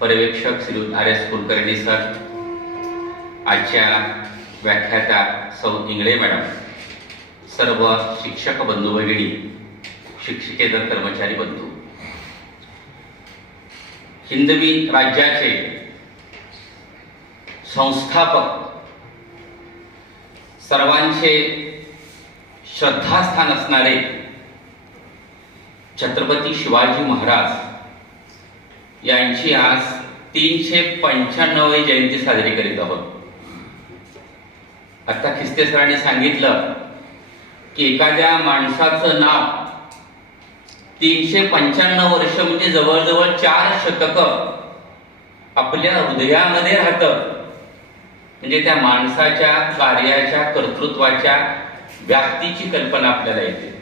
पर्यवेक्षक Shri RS Kulkarni sir, आजच्या व्याख्याता सौ इंगळे मॅडम, सर्व शिक्षक बंधू भगिनी, शिक्षकेतर कर्मचारी बंधू, हिंदवी राज्याचे संस्थापक, सर्वांचे श्रद्धास्थान असणारे छत्रपती शिवाजी महाराज यांची आज 395वी जयंती साजरी करीत आहोत. आता खिस्ते सरांनी सांगितलं की एखाद्या माणसाचं नाव 395 वर्ष म्हणजे जवळजवळ 4 शतक आपल्या हृदयामध्ये राहतं. म्हणजे त्या माणसाच्या कार्याच्या, कर्तृत्वाच्या, व्याप्तीची कल्पना आपल्याला येते.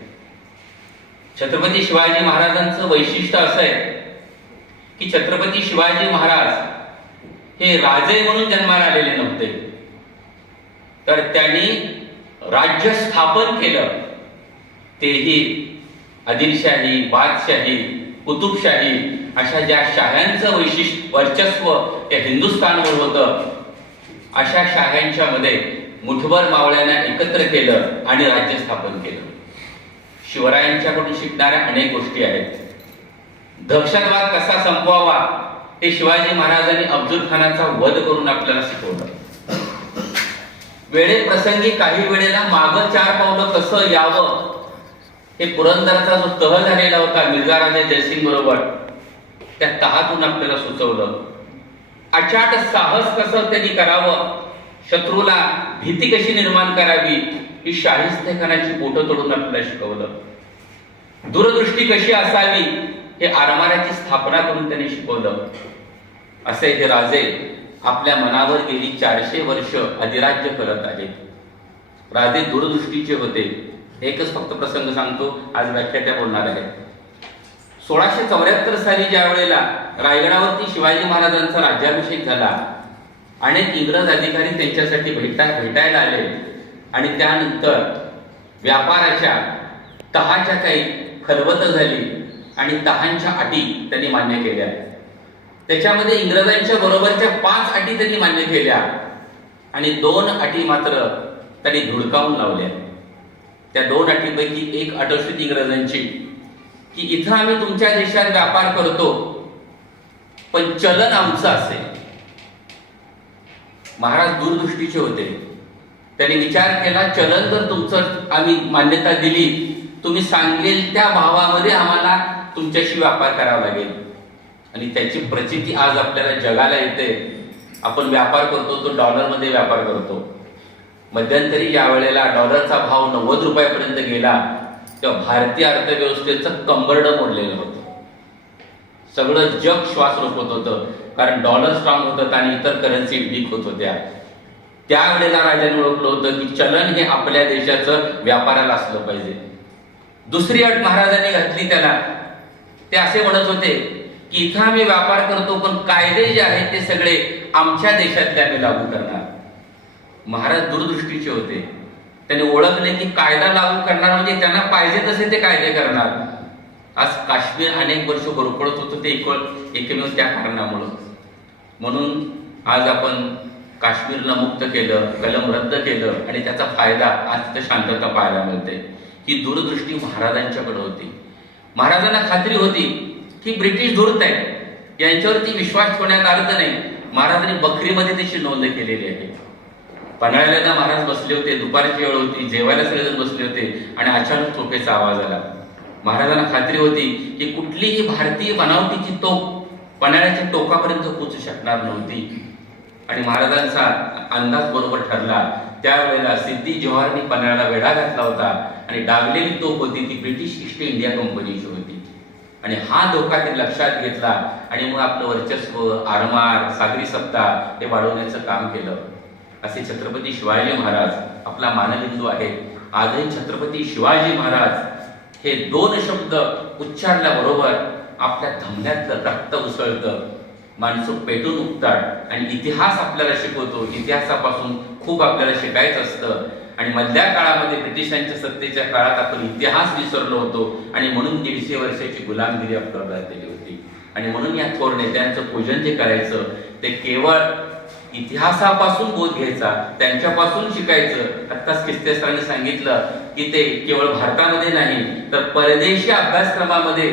छत्रपती शिवाजी महाराजांचं वैशिष्ट्य असं आहे की छत्रपती शिवाजी महाराज हे राजे म्हणून जन्माला आलेले नव्हते, तर त्यांनी राज्य स्थापन केलं. तेही आदिलशाही, बादशाही, कुतुबशाही अशा ज्या शाह्यांचं वैशिष्ट्य, वर्चस्व या हिंदुस्थानवर होतं, अशा शाह्यांच्या मध्ये मुठभर मावळ्यांना एकत्र केलं आणि राज्य स्थापन केलं. शिवरायांच्याकडून शिकणाऱ्या अनेक गोष्टी आहेत. दहशतवाद कसा संपवावा हे शिवाजी महाराजांनी अफजल खानाचा वध करून आपल्याला शिकवलं. वेळे प्रसंगी काही वेळेला मागं 4 पावलं कसं यावं हे पुरंदरचा जो तह झालेला होता मिर्झा राजे जयसिंग बरोबर, त्या तहातून आपल्याला सुचवलं. अचाट साहस कसं त्यांनी करावं, शत्रूला भीती कशी निर्माण करावी ही शाहिस्तेखानाची बोटं तोडून आपल्याला शिकवलं. दूरदृष्टी कशी असावी हे आरमाराची स्थापना करून त्यांनी शिकवलं. असे हे राजे आपल्या मनावर गेली 400 वर्ष अधिराज्य करत आहेत. राजे दूरदृष्टीचे होते. एकच फक्त प्रसंग सांगतो, आज व्याख्यात्या बोलणार आहे. 1674 साली ज्या वेळेला रायगडावरती शिवाजी महाराजांचा राज्याभिषेक झाला, अनेक इंग्रज अधिकारी त्यांच्यासाठी भेटायला आले आणि त्यानंतर व्यापाराच्या, तहाच्या काही खलबत झाली आणि तहांच्या अटी त्यांनी मान्य केल्या. त्याच्यामध्ये इंग्रजांच्या बरोबरच्या 5 अटी त्यांनी मान्य केल्या आणि 2 अटी मात्र त्यांनी धुडकावून लावल्या. त्या 2 अटीपैकी एक अट होती इंग्रजांची की इथं आम्ही तुमच्या देशात व्यापार करतो, पण चलन आमचं असेल. महाराज दूरदृष्टीचे होते. त्यांनी विचार केला, चलन जर तुमचं आम्ही मान्यता दिली, तुम्ही सांगेल त्या भावामध्ये आम्हाला तुमच्याशी व्यापार करावा लागेल. आणि त्याची प्रचिती आज आपल्याला जगाला येते. आपण व्यापार करतो तो डॉलरमध्ये व्यापार करतो. मध्यंतरी ज्या वेळेला डॉलरचा भाव 90 रुपयापर्यंत गेला तेव्हा भारतीय अर्थव्यवस्थेचं कंबरडं मोडलेलं होतं. सगळं जग श्वास रोखत होतं, कारण डॉलर स्ट्रॉंग होतं आणि इतर करन्सी वीक होत होत्या. त्यावेळेला राजाने ओळखलं होतं की चलन हे आपल्या देशाचं व्यापाराला असलं पाहिजे. दुसरी अट महाराजांनी घातली त्याला. ते असे म्हणत होते की इथं आम्ही व्यापार करतो, पण कायदे जे आहेत ते सगळे आमच्या देशातले आम्ही लागू करणार. महाराज दूरदृष्टीचे होते. त्यांनी ओळखले की कायदा लागू करणार म्हणजे त्यांना पाहिजे तसे ते कायदे करणार. आज काश्मीर अनेक वर्ष होरपळत होतं ते एकमेव त्या कारणामुळं. म्हणून आज आपण काश्मीरला मुक्त केलं, कलम रद्द केलं आणि त्याचा फायदा आज तिथं शांतता पाहायला मिळते. ही दूरदृष्टी महाराजांच्याकडे होती. महाराजांना खात्री होती की ब्रिटिश धूर्त आहेत, यांच्यावरती विश्वास ठेवण्यात अर्थ नाही. महाराजांनी बखरीमध्ये त्याची नोंद केलेली आहे. पन्हाळ्याला महाराज बसले होते, दुपारची वेळ होती, जेवायला सगळेजण बसले होते आणि अचानक तोफेचा आवाज आला. महाराजांना खात्री होती की कुठलीही भारतीय बनावटीची तोफ पन्हाळ्याच्या टोकापर्यंत पोहोचू शकणार नव्हती. आणि महाराजांचा अंदाज बरोबर ठरला. त्यावेळेला सिद्धी जोहरनी पन्हाळ्याला वेढा घातला होता आणि डागलेली तोफ होती ती ब्रिटिश ईस्ट इंडिया कंपनीची होती. आणि हा धोका ते लक्षात घेतला आणि मग आपलं वर्चस्व, आरमार, सागरी सत्ता हे वाढवण्याचं काम केलं. असे छत्रपती शिवाजी महाराज आपला मानबिंदू आहे. आजही छत्रपती शिवाजी महाराज हे 2 शब्द उच्चारल्याबरोबर आपल्या धमन्यातलं रक्त उसळतं, माणसं पेटून उठतात आणि इतिहास आपल्याला शिकवतो. इतिहासापासून खूप आपल्याला शिकायचं असतं. आणि मधल्या काळामध्ये ब्रिटिशांच्या सत्तेच्या काळात आपण इतिहास विसरलो होतो आणि म्हणून 150 वर्षाची गुलामगिरी आपल्याला दिली होती. आणि म्हणून या थोर नेत्यांचं पूजन जे करायचं ते केवळ इतिहासापासून बोध घ्यायचा, त्यांच्यापासून शिकायचं. आत्ताच किस्ते सरांनी सांगितलं की ते केवळ भारतामध्ये नाही तर परदेशी अभ्यासक्रमामध्ये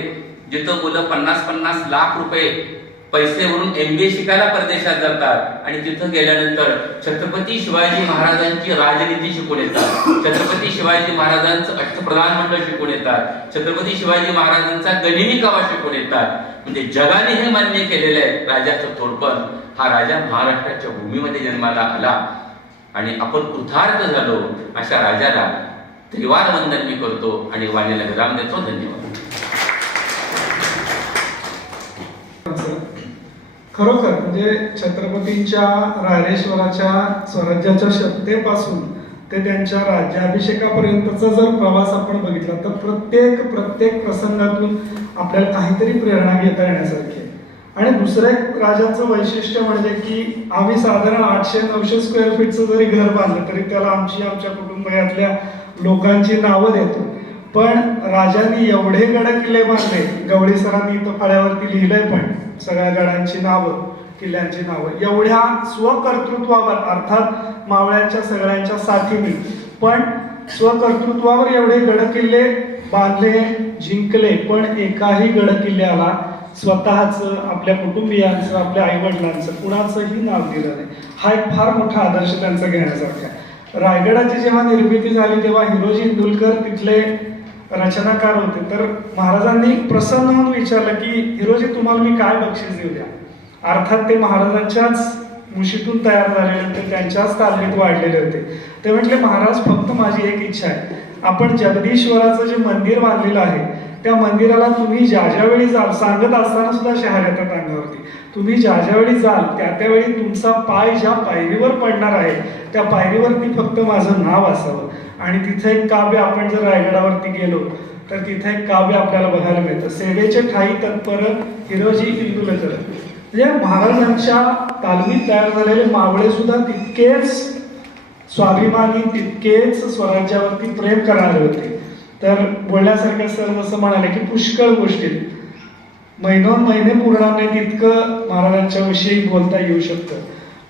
जिथं मुलं 50-50 लाख रुपये पैसे भरून MBA शिकायला परदेशात जातात आणि तिथं गेल्यानंतर छत्रपती शिवाजी महाराजांची राजनीती शिकून येतात, छत्रपती शिवाजी महाराजांचं अष्टप्रधान मंडळ शिकून येतात, छत्रपती शिवाजी महाराजांचा गनिमी कावा शिकून येतात. म्हणजे जगाने हे मान्य केलेलं आहे राजाचं थोरपण हा राजा महाराष्ट्राच्या भूमीमध्ये जन्माला आला आणि आपण कृतार्थ झालो. अशा राजाला त्रिवार वंदन मी करतो आणि वाणीला विराम देतो. धन्यवाद. खरोखर म्हणजे छत्रपतींच्या रायरेश्वराच्या स्वराज्याच्या शक्तीपासून ते त्यांच्या राज्याभिषेकापर्यंतचा जर प्रवास आपण बघितला तर प्रत्येक प्रसंगातून आपल्याला काहीतरी प्रेरणा घेता येण्यासारखी आहे. आणि दुसरं एक राजाचं वैशिष्ट्य म्हणजे की आम्ही साधारण 800-900 स्क्वेअर फीटचं जरी घर बांधलं तरी त्याला आमच्या कुटुंबातल्या लोकांची नावं देतो. पण राजांनी एवढे गड किल्ले बांधले, गवळी सरांनी इथं फळ्यावरती लिहिलंय पण सगळ्या गडांची नावं, किल्ल्यांची नावं, एवढ्या स्वकर्तृत्वावर, अर्थात मावळ्यांच्या सगळ्यांच्या साथीने, पण स्वकर्तृत्वावर एवढे गड किल्ले बांधले, जिंकले, पण एकाही गड किल्ल्याला स्वतःचं, आपल्या कुटुंबियांचं, आपल्या आईवडिलांचं कुणाचंही नाव दिलं नाही. हा एक फार मोठा आदर्श त्यांचा घेण्यासारखा आहे. रायगडाची जेव्हा निर्मिती झाली तेव्हा हिरोजी इंदुलकर तिथले रचनाकार होते. तर महाराजांनी प्रसन्न होऊन विचारलं की हिरोजी तुम्हाला मी काय बक्षीस देऊ द्या. अर्थात ते महाराजांच्याच मुशीतून तयार झालेले होते, त्यांच्याच तालमीत वाढलेले होते. ते म्हटले महाराज फक्त माझी एक इच्छा आहे, आपण जगदीश्वराचं जे मंदिर बांधलेलं आहे त्या मंदिराला तुम्ही ज्या ज्यावेळी जाल, सांगत असताना सुद्धा शहर येतात अंगावरती, तुम्ही ज्या ज्यावेळी जाल त्यावेळी तुमचा पाय ज्या पायरीवर पडणार आहे त्या पायरीवरती फक्त माझं नाव असावं. आणि तिथे एक काव्य, आपण जर रायगडावरती गेलो तर तिथे एक काव्य आपल्याला बघायला मिळतं, सेवेचे ठाई तत्पर हिरोजी इंदुलकर. म्हणजे महाराजांच्या तालमीत तयार झालेले मावळे सुद्धा तितकेच स्वाभिमानी, तितकेच स्वराज्यावरती प्रेम करणारे होते. तर बोलण्यासारखं सर जसं म्हणाले की पुष्कळ गोष्टी महिने पुरणार नाही तितकं महाराजांच्या विषयी बोलता येऊ शकतं.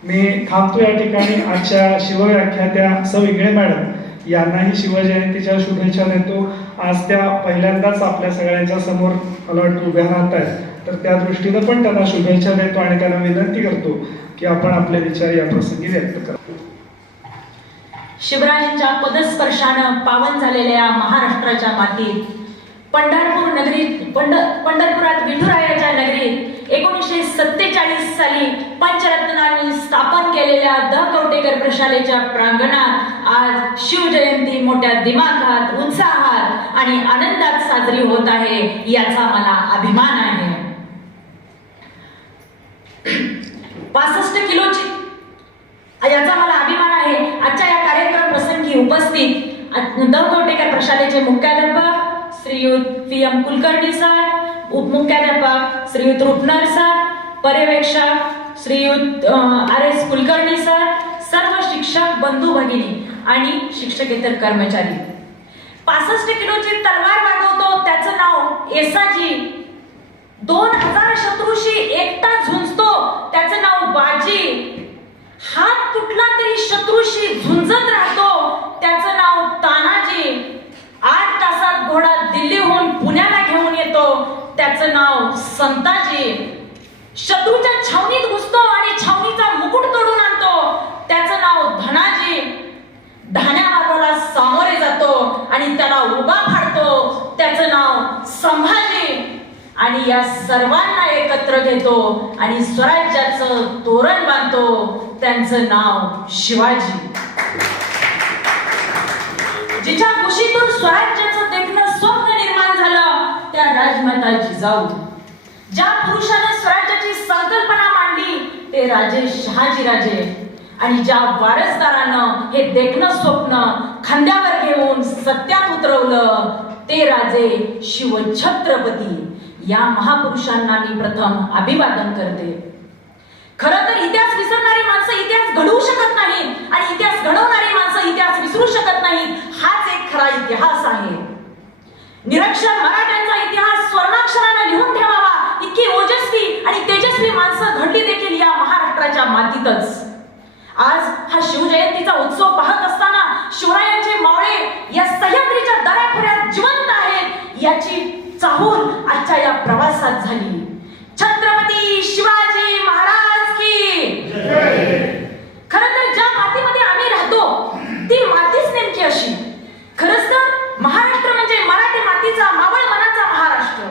मी थांबतो या ठिकाणी. आजच्या शिवव्याख्यात्या सौ इंगळे मॅडम यांनाही शिवजयंतीच्या शुभेच्छा देतो. आज त्या पहिल्यांदाच आपल्या सगळ्यांच्या समोर मला वाटतं उभ्या राहत आहेत, तर त्या दृष्टीनं पण त्यांना शुभेच्छा देतो आणि त्यांना विनंती करतो की आपण आपले विचार या प्रसंगी व्यक्त करा. शिवरायांच्या पदस्पर्शानं पावन झालेल्या महाराष्ट्राच्या मातीत पंढरपूर नगरीत पंढरपुरात विठुरायाच्या नगरीत 1947 साली पंचरत्नांनी स्थापन केलेल्या द कवटेकर प्रशालेच्या प्रांगणात आज शिवजयंती मोठ्या दिमाखात, उत्साहात आणि आनंदात साजरी होत आहे, याचा मला अभिमान आहे. 65 किलोची याचा मला अभिमान आहे. आजच्या या कार्यक्रम प्रसंगी उपस्थित द कवटेकर प्रशालेचे मुख्याध्यापक श्रीयुत PM कुलकर्णी सर, उपमुख्याध्यापक श्रीयुत रुपनर सर, पर्यवेक्षक श्रीयुत RS कुलकर्णी सर, सर्व शिक्षक बंधू भगिनी आणि शिक्षकेतर कर्मचारी. 65 किलोची तलवार वागवतो त्याचं नाव येसाजी, 2000 शत्रूशी एकटा झुंजतो त्याचं नाव बाजी, हात कुठला तरी शत्रूशी झुंजत राहतो त्याचं नाव तानाजी, 8 तासात घोडा दिल्लीहून पुण्याला घेऊन येतो त्याचं नाव संताजी, शत्रूच्या छावणीत घुसतो आणि छावणीचा मुकुट तोडून आणतो त्याचं नाव धनाजी, ढाण्या मार्गाला सामोरे जातो आणि त्याला उभा फाडतो त्याचं नाव संभाजी, आणि या सर्वांना एकत्र घेतो आणि स्वराज्याचं तोरण बांधतो त्यांचं नाव शिवाजी. जिच्या कुशीतून स्वराज्याचं देखणं स्वप्न निर्माण झालं त्या राजमाता जिजाऊ. ज्या पुरुषाने स्वराज्याची संकल्पना मांडली ते राजे शहाजीराजे, आणि ज्या वारसदारानं हे देखणं स्वप्न खांद्यावर घेऊन सत्यात उतरवलं ते राजे शिवछत्रपती. या महापुरुषांना मी प्रथम अभिवादन करते. खरं तर इतिहास विसरणारी माणसं इतिहास घडवू शकत नाहीत आणि इतिहास घडवणारी माणसं इतिहास विसरू शकत नाहीत. हाच एक खरा इतिहास आहे. निरक्षर मराठ्यांचा इतिहास स्वर्णाक्षराने लिहून ठेवावा इतकी ओजस्वी तेजस्वी माणसं घडली देखील या महाराष्ट्राच्या मातीतच. आज हा शिवजयंतीचा उत्सव पाहत असताना शिवरायांचे मावळे या सह्याद्रीच्या दऱ्याखोऱ्यात जिवंत आहेत याची चाहूल आजच्या या प्रवासात झाली. छत्रपती शिवाजी महाराज की खरं तर ज्या मातीमध्ये आम्ही राहतो ती मातीच नेमकी अशी. खरंच तर महाराष्ट्र म्हणजे मराठी मातीचा, मावळ मनाचा महाराष्ट्र,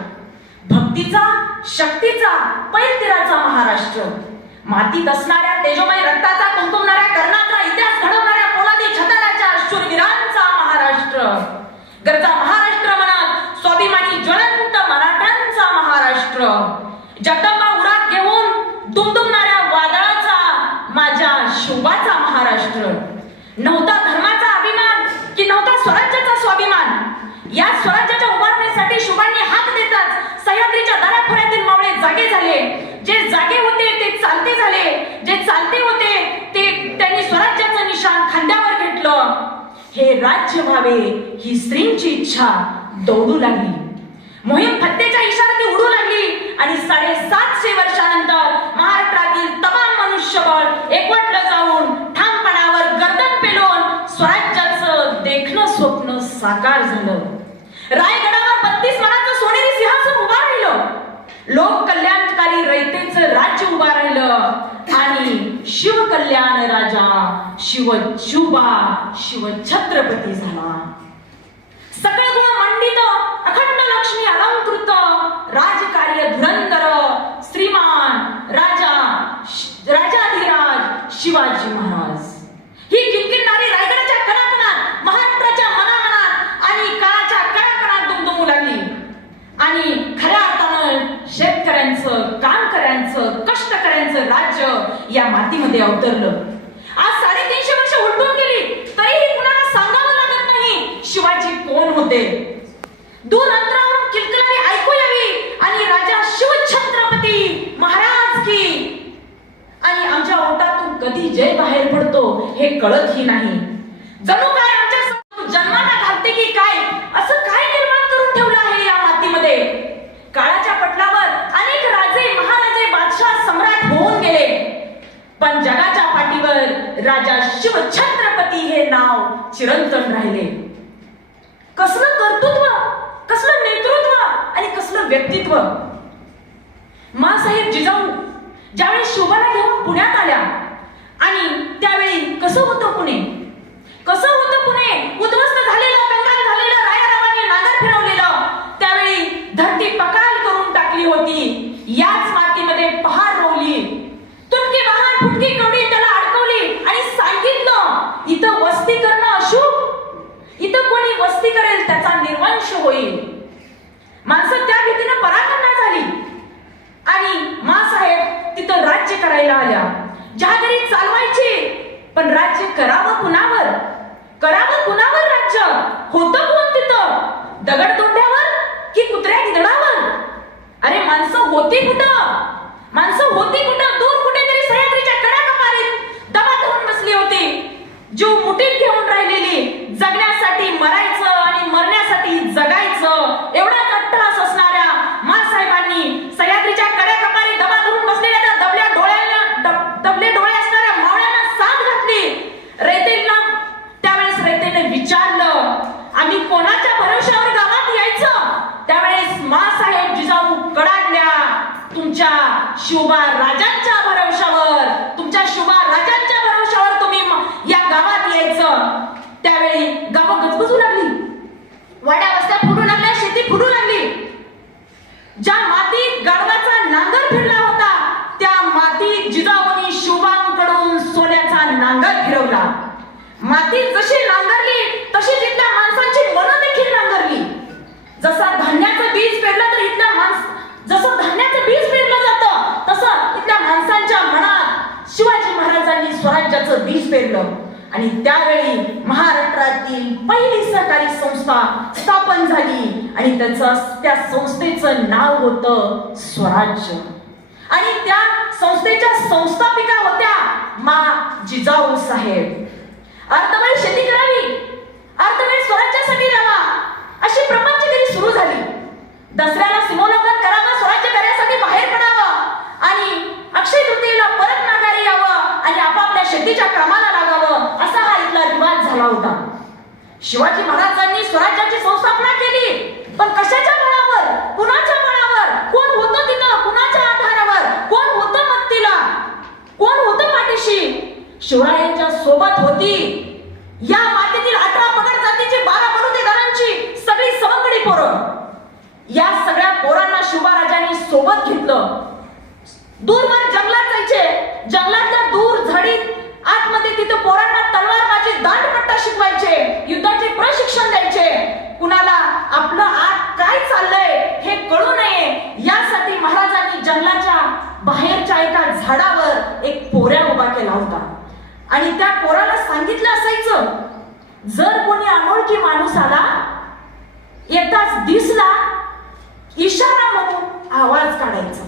भक्तीचा, शक्तीचा, पैलतीराचा महाराष्ट्र, मातीत असणाऱ्या तेजोमय रक्ताचा, कुंकुमणाऱ्या कर्णाचा, इतिहास घडवणाऱ्या पोलादी छताराच्या शूरवीरांचा महाराष्ट्र, गरजा महाराष्ट्र म्हणत स्वाभिमानी ज्वलंत मराठ्यांचा महाराष्ट्र, जगदंबा उरात घेऊन दुमदुमणाऱ्या वादळाचा माझ्या शिवाचा महाराष्ट्र. नव्हता धर्माचा अभिमान की नव्हता स्वराज्याचा स्वाभिमान. या स्वराज्याच्या उभारणीसाठी शिवांनी हात देताच सह्याद्रीच्या दऱ्याखोऱ्यातील मावळे जागे झाले. जे जागे होते ते चालते झाले, जे चालते होते ते त्यांनी स्वराज्याचं निशाण खांद्यावर घेतलं. हे राज्य व्हावे ही स्त्रींची इच्छा दौडू लागली. मोहीम फत्तेच्या इशाराने उडू लागली आणि 750 वर्षानंतर महाराष्ट्रातील तमाम मनुष्यबळ एकवटलं जाऊन ठामपणावर गर्दन पेलून स्वराज्याचं देखणं स्वप्न साकार झालं. रायगडावर 32 मानाचं सोनेरी सिंहासन उभा राहिलं. लोक कल्याणकारी रयतेचं राज्य उभा राहिलं आणि शिवकल्याण राजा शिवशुभा शिवछत्रपती झाला. सकळ गुण मंडित अखंड लक्ष्मी अलंकृत राजकार्य धुरंधर श्रीमान राजाधिराज शिवाजी महाराज. ही किंकिणणारी रायगडाच्या कणाकणात, महाराष्ट्राच्या मनामनात आणि काळाच्या कणाकणात दुमदुमू लागली आणि खऱ्या अर्थानं शेतकऱ्यांचं, कामकऱ्यांचं, कष्टकऱ्यांचं राज्य या मातीमध्ये अवतरलं. आज 350 वर्ष उलटून गेली तरीही कुणाला सांगावं लागत नाही शिवाजी कोण होते. दूर अंतरावरून किलकिलारी ऐकू यावी आणि राजा शिवछत्रपती महाराज की आणि आमच्या ओटातून कधी जय बाहेर पडतो हे कळतही नाही. जणू काय आमच्या जन्माला घालते की काय, असं काय निर्माण करून ठेवलं आहे या मातीमध्ये. काळाच्या पटलावर अनेक राजे, महाराजे, बादशाह, सम्राट होऊन गेले, पण जगाच्या पाठीवर राजा शिवछत्रपती हे नाव चिरंतन राहिले. कसलं कर्तृत्व, कसलं नेतृत्व आणि कसलं व्यक्तित्व. माँसाहेब जिजाऊ ज्यावेळी शोभाला घेऊन पुण्यात आल्या आणि त्यावेळी कसं होतं पुणे, कसं होतं पुणे, उद्ध्वस्त झालेलं, कंगाल झालेलं, रायारावांनी नांगर फिरवलेलं, त्यावेळी धरती पकाल करून टाकली होती. याच मातीमध्ये पहार रोवली, तुटकी वाहन, फुटकी कवडी त्याला अडकवली आणि सांगितलं इथं वस्ती करणं अशुभ, इथं कोणी वस्ती करेल त्याचा निर्वंश होईल. माणसं त्या भीतीनं पराक्रम झाली आणि माँसाहेब तिथं राज्य करायला आल्या. जहागिरी चालवायची, पण राज्य करावं कुणावर, करावं कुणावर राज्य, होतं कोण तिथं, दगडतोंड्यावर की कुत्र्या गिधडावर. अरे माणसं होती कुठं, माणसं होती कुठं, दूर कुठेतरी सह्याद्रीच्या कडाकपारीत दबा धरून बसली होती. जीव मुठीत घेऊन राहिलेली, जगण्यासाठी मरायचं आणि मरण्यासाठी जगायचं एवढाच अट्टहास असणाऱ्या माँसाहेबांनी सह्याद्रीच्या कड्याकपारी दबा धरून बसलेल्या त्या दबले डोळे असणाऱ्या मावळ्यांना साथ घातली. रयतेला त्यावेळेस रयतेने विचारलं आम्ही कोणाच्या भरोश्यावर गावात यायचं. त्यावेळेस माँसाहेब जिजाऊ कडाडल्या, तुमच्या शिवबा राजांच्या भरोश्यावर, तुमच्या शिवबा राजांच्या भरोश्यावर तुम्ही या गावात यायचं. त्यावेळी गावं गजबजू लागली, वाड्या वस्त्या फुटू लागल्या, शेती फुटू लागली. ज्या मातीत गाढवाचा नांगर फिरला होता त्या मातीत जिजाऊनी शिवबांकडून सोन्याचा नांगर फिरवला. मातीत जशी नांगरली तशी तिथल्या माणसांची मनं देखील नांगरली. जसा धान्याचं बीज पेरलं तर इथल्या जसं धान्याचं बीज पेरलं जातं तसं इथल्या माणसांच्या मनात शिवाजी महाराजांनी स्वराज्याचं बीज पेरलं. आणि त्यावेळी महाराष्ट्रातील पहिली सहकारी संस्था स्थापन झाली आणि त्या संस्थेचं नाव होतं स्वराज्य. आणि त्या संस्थेच्या संस्थापिका होत्या मा जिजाऊ साहेब. अर्धवेळ शेती करावी, अर्धवेळ स्वराज्यासाठी राहावा अशी प्रपंचगिरी सुरू झाली. दसऱ्याला सिमोल्लंघन करावं, स्वराज्य कार्यासाठी बाहेर पडावं आणि शिवरायांच्या सोबत होती. या मातेतील 18 पगड जातीची 12 बलुतेदारांची सगळी सवंगडी पोरं, या सगळ्या पोरांना शिवराजांनी सोबत घेतलं. दूरवर जंगलात जायचे, जंगलातल्या दूर झाडीत आतमध्ये तिथं पोरांना तलवारबाजी, दांडपट्टा शिकवायचे, युद्धाचे प्रशिक्षण द्यायचे. कुणाला आपलं आत काय चाललंय हे कळू नये यासाठी महाराजांनी जंगलाच्या बाहेरच्या एका झाडावर एक पोऱ्या उभा केला होता. आणि त्या पोराला सांगितलं असायचं, जर कोणी अनोळखी माणूस आला, येताच दिसला, इशारा म्हणून आवाज काढायचा.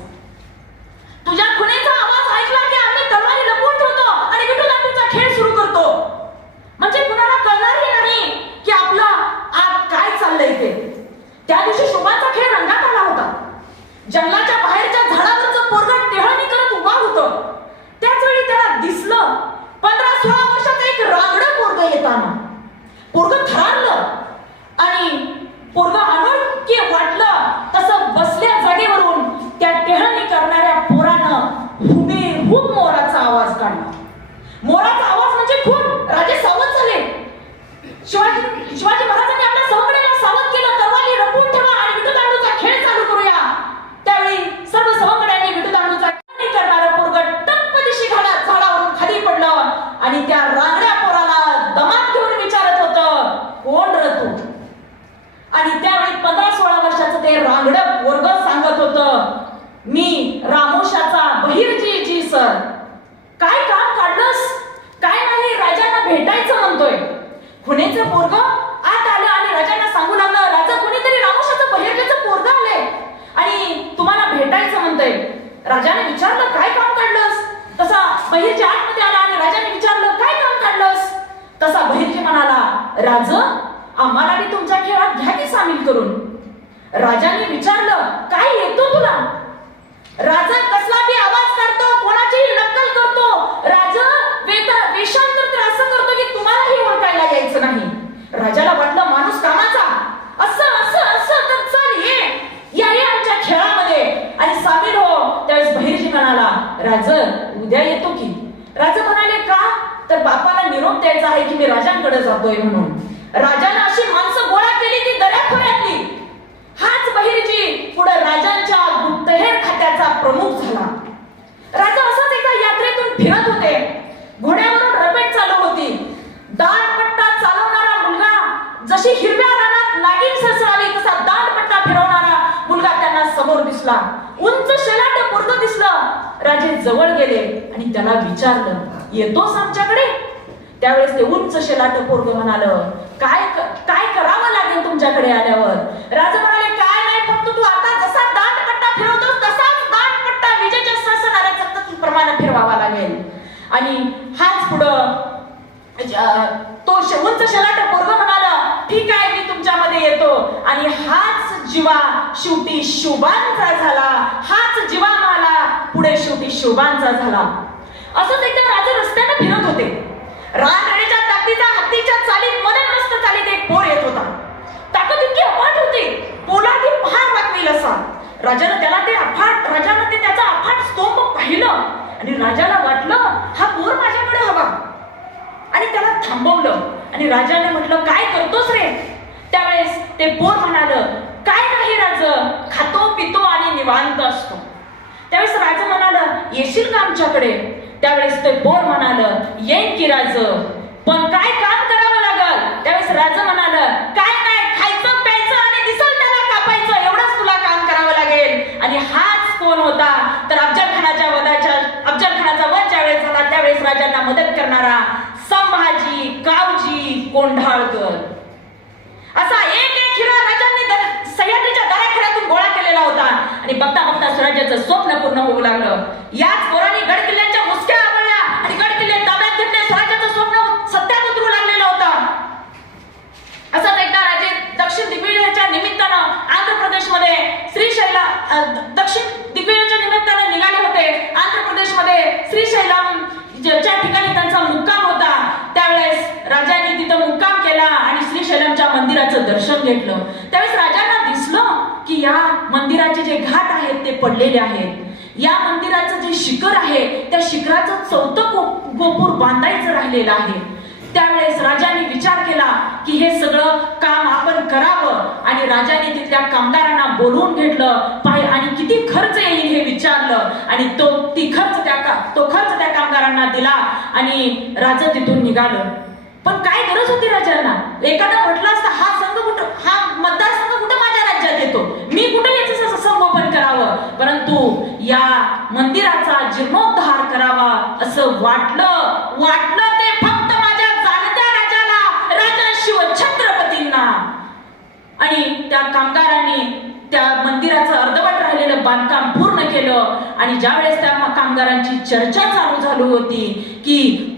तुझ्या खुणेचा आवाज ऐकला की आम्ही तलवारी लपवून ठेवतो आणि विठुरायांचा खेळ सुरू करतो. म्हणजे कुणाला कळणारही नाही की आपला आत काय चाललंय ते. त्या दिवशी शोभाचा खेळ रंगात आला होता. जंगलाच्या बाहेरच्या झाडावरचं पोरगं टेहळणी करत उभा होतं. त्याच वेळी त्याला दिसलं 15-16 वर्षाचं एक रांगडं पोरगं येताना. पोरगं थरारलं आणि पोरगं अनोळखी वाटलं. तसं बसल्या जागेवरून त्या टेहळणी करणाऱ्या पोरानं हुबेहूब मोराचा आवाज काढला. मोराचा आवाज म्हणजे खून. राजे सावध झाले. शिवाजी महाराजांनी आपल्या सवंगड्यांना सावध केलं, तलवारी लपवून ठेवा आणि विठुदांडूचा खेळ चालू करूया. त्यावेळी सर्व सवंगड्यांनी विठुदांडूचा खेळ करणारं पोरगं टप्प दिशी झाडावरून खाली पडलं आणि त्या रांगड्या पोराला दमात घेऊन विचारत होतं, कोण र तू? आणि त्यावेळी 15-16 वर्षाचं ते रांगडं पोरगं सांगत होतं, मी रामोशाचा बहिर्जी सर. काय काम काढलंस? काय नाही, राजांना भेटायचं म्हणतोय. खुनेचं पोरगं आत आलं आणि राजांना सांगू लागलं, राजा कोणीतरी रामोशाचं बहिर्जीचं पोरगं आलंय आणि तुम्हाला भेटायचं म्हणतोय. राजाने विचारलं, काय काम काढलंस? तसा बहिर्जी आतमध्ये आला आणि राजाने विचारलं, काय काम काढलंस? तसा बहिर्जी म्हणाला, राज, आम्हाला बी तुमच्या खेळात घ्या की सामील करून. राजाने विचारलं, काय येतो तुला? राजा कसला बी आवाज काढतो, कोणाचीही नक्कल करतो. राजा वेषांतर तर असं करतो की तुम्हालाही ओळखायला यायचं नाही. राजाला वाटलं माणूस कामाचा. असं असं असं तर चल ये आमच्या खेळामध्ये आणि सामील हो. त्यावेळेस बहिर्जी म्हणाला, राज, उद्या येतो की. राजा म्हणाले, का? तर बापाला निरोप द्यायचा आहे की मी राजांकडे जातोय म्हणून. राजाने अशी माणसं गोळा केली ती दऱ्याखोऱ्यातली. हाच बहिर्जी पुढे राजांच्या गुप्तहेर खात्याचा प्रमुख झाला. राजा असाच एका यात्रेतून फिरत होते. घोड्यावरून रपेट चालू होती. दांडपट्टा चालवणारा मुलगा जशी हिरव्या रानात नागिन सरसरावी तसा दांडपट्टा फिरवणारा मुलगा त्यांना समोर दिसला. उंच शेलाट पोरगं दिसलं. राजे जवळ गेले आणि त्याला विचारलं, येतोस आमच्याकडे? त्यावेळेस ते उंच शेलाट पोरगं म्हणालं, काय करावं लागेल तुमच्याकडे आल्यावर? राजा म्हणाले, काय नाही, फक्त तू आता जसा दांडपट्टा फिरवतोस तसाच दांडपट्टा विजेच्या सरसरणाऱ्या चकचकीप्रमाणे फिरवावा लागेल. आणि हाच पुढं तो उंच शेलाट पोरगं म्हणाला, ठीक आहे, मी तुमच्यामध्ये येतो. आणि हाच जीवा शेवटी शिवबांचा झाला. हाच जीवा मला पुढे शेवटी शिवबांचा झाला. असंच एकदम राजा रस्त्याने फिरत होते. रानरेच्या ताकदीचा हत्तीच्या चालीत मदन मस्त चालीत एक पोर येत होता. ताकद इतकी अफाट होती, पोलादी पहार वाकवेल असा. राजाने त्याचा अफाट स्तंभ पाहिलं आणि राजाला वाटलं, हा पोर माझ्याकडे हवा. आणि त्याला थांबवलं आणि राजाने म्हटलं, काय करतोस रे? त्यावेळेस ते पोर म्हणालं, काय नाही राज, खातो पितो आणि निवांत असतो. त्यावेळेस राजा म्हणाला, येशील का आमच्याकडे? त्यावेळेस ते पोर म्हणालं, येईन की राज, पण काय काम करावं लागल? त्यावेळेस राजा म्हणालं, काय नाही, खायचं प्यायचं आणि दिसल त्याला कापायचं, एवढंच तुला काम करावं लागेल. आणि हाच कोण होता? तर अफजलखानाचा वध ज्यावेळेस झाला त्यावेळेस राजांना मदत करणारा संभाजी कावजी कोंढाळकर. असा एक हिरा राजांनी सह्याद्रीच्या दऱ्याखोऱ्यातून गोळा केलेला होता. आणि बघता बघता स्वराज्याचं स्वप्न पूर्ण होऊ लागलं. याच पोरांनी गड किल्ल्यांच्या मुसक्या आवडल्या आणि गड किल्ले ताब्यात घेतले. स्वराज्याचं स्वप्न सत्यात उतरू लागलेलं होतं. असंच एकदा राजे दक्षिण दिग्विजयाच्या निमित्तानं आंध्र प्रदेशमध्ये दक्षिण दिग्विजयाच्या निमित्तानं निघाले होते. आंध्र प्रदेशमध्ये श्रीशैलम ज्या ठिकाणी त्यांचा मुक्काम होता त्यावेळेस राजांनी तिथं मुक्काम केला आणि श्रीशैलमच्या मंदिराचं दर्शन घेतलं. त्यावेळेस राजांना दिसलं की या मंदिराचे जे घाट आहेत ते पडलेले आहेत. या मंदिराचं जे शिखर आहे त्या शिखराचं चौथं गोपूर बांधायचं राहिलेलं आहे. त्यावेळेस राजाने विचार केला की हे सगळं काम आपण करावं आणि राजाने तिथल्या कामगारांना बोलवून घेतलं आणि किती खर्च येईल हे विचारलं आणि तो खर्च त्या कामगारांना दिला आणि राजा तिथून निघालं. पण काय गरज होती राजांना? एखादा म्हटलं असतं हा मतदारसंघ कुठं माझ्या राज्यात येतो, मी कुठे याचं संगोपन करावं, परंतु या मंदिराचा जीर्णोद्धार करावा असं वाटलं ते फक्त माझ्या जाणत्या राजाला, राजा शिवछत्रपतींना. आणि त्या कामगारांनी त्या मंदिराचं अर्धवट राहिलेलं बांधकाम पूर्ण केलं आणि ज्यावेळेस त्या कामगारांची चर्चा चालू झाली होती की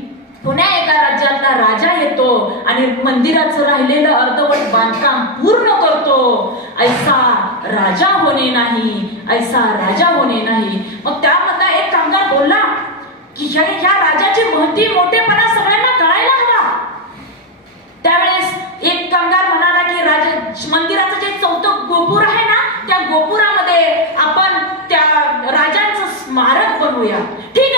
पुण्या एका राज्यातला राजा येतो आणि मंदिराचं राहिलेलं अर्धवट बांधकाम पूर्ण करतो, ऐसा राजा होणे नाही. मग त्यामधला एक कामगार बोलला की ह्या राजाची महती मोठेपणा सगळ्यांना कळायला हवा. त्यावेळेस एक कामगार म्हणाला की मंदिराचं जे चौथं गोपूर आहे ना, त्या गोपुरामध्ये आपण त्या राजांचं स्मारक बनवूया. ठीक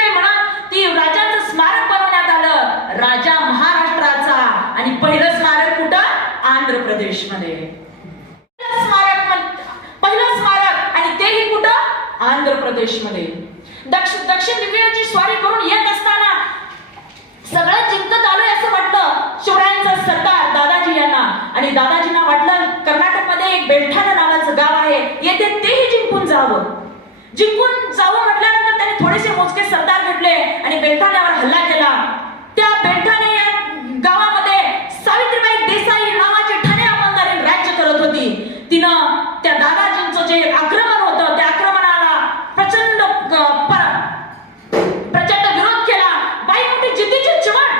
आहे म्हणून ती राजांचं स्मारक बनवण्यात आलं. राजा महाराष्ट्राचा आणि पहिलं स्मारक कुठं? आंध्र प्रदेशमध्ये. पहिलं स्मारक आणि तेही कुठं? आंध्र प्रदेशमध्ये. दक्षिण दिव्याची स्वारी करून येत असताना सगळं जिंकत आलोय असं वाटलं शिवरायांचा सरदार दादाजी यांना. आणि दादाजींना वाटलं कर्नाटकमध्ये एक बेलठाणा नावाचं गाव आहे, येथे तेही जिंकून जावं म्हटल्यानंतर त्यांनी थोडेसे मोजके सरदार घेतले आणि बेलठाण्यावर हल्ला केला. त्या बेलठाणे या गावामध्ये सावित्रीबाई देसाई नावाची ठाणे अंमलदारी राज्य करत होती. तिनं त्या दादाजींचं जे आक्रमण होतं त्या आक्रमणाला प्रचंड विरोध केला. बाई मोठी जिद्दीची चिवण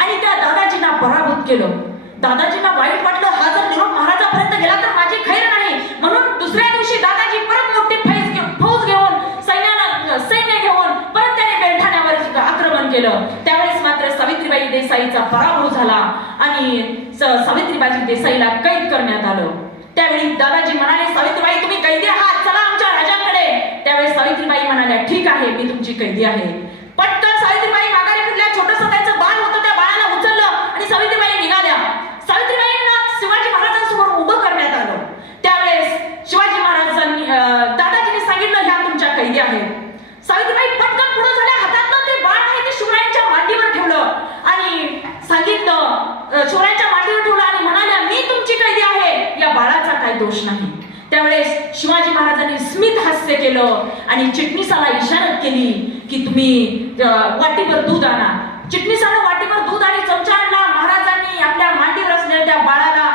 आणि त्या दादाजींना पराभूत केलं. दादाजींना वाईट वाटलं, हा जर निरोप महाराजापर्यंत गेला तर माझी खैर नाही. म्हणून दुसऱ्या दिवशी दादाजी परत मोठी फौज घेऊन सैन्य घेऊन परत त्याने बेलठाण्यावर आक्रमण केलं. त्यावेळेस मात्र सावित्रीबाई देसाईचा पराभव झाला आणि सावित्रीबाई देसाईला कैद करण्यात आलं. त्यावेळी दादाजी म्हणाले, सावित्रीबाई तुम्ही कैदी आहात, चला आमच्या राजांकडे. त्यावेळेस सावित्रीबाई म्हणाल्या, ठीक आहे मी तुमची कैदी आहे. पटकन सावित्रीबाई माघारी फिरल्या. छोटंसं त्यांचं बाळ होतं, त्या बाळाला उचललं आणि सावित्रीबाई निघाल्या. सावित्रीबाईंना शिवाजी महाराजांसमोर उभं करण्यात आलं. त्यावेळेस शिवाजी महाराजांनी दादाजींनी सांगितलं, ह्या तुमच्या कैदी आहेत. सावित्रीबाई पटकन पुढे झाल्या, हातातलं ते बाळ आहे ते शिवरायांच्या मांडीवर ठेवलं आणि सांगितलं, शिवरायांच्या मांडीवर ठेवलं आणि म्हणाल्या, मी तुमची कैदी आहे, या बाळाचा काय दोष नाही. त्यावेळेस शिवाजी महाराजांनी स्मित हास्य केलं आणि चिटणीसाला इशारत केली की तुम्ही वाटीभर दूध आणा. चिटणीसानं वाटीभर दूध आणि चमचा आणला. महाराजांनी आपल्या मांडीवर असलेल्या त्या बाळाला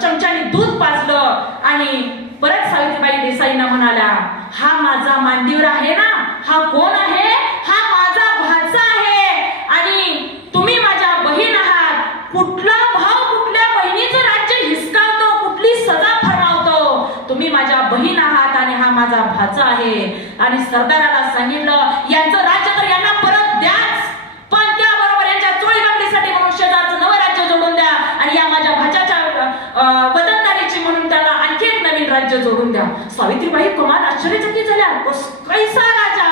चमच्याने दूध पाजलं आणि परत सावित्रीबाई देसाईंना म्हणाल्या, हा माझा मांडीवर आहे ना, हा कोण आहे? हा माझा भाचा आहे आणि तुम्ही माझ्या बहीण आहात. कुठला भाव कुठल्या बहिणीचं राज्य हिसकावतो, कुठली सजा फरमावतो? तुम्ही माझ्या बहीण आहात आणि हा माझा भाचा आहे. आणि सरदाराला सांगितलं, यांचं राज्य तर यांना परत द्याच, पण त्याबरोबर यांच्या चोळीगंडीसाठी म्हणून शेजारचं नवं राज्य जोडून द्या आणि या माझ्या भाच्याच्या वतनदारीची म्हणून त्याला आणखी एक नवीन राज्य जोडून द्या. सावित्रीबाई कमाल आश्चर्यचकित झाल्या. कैसा राजा,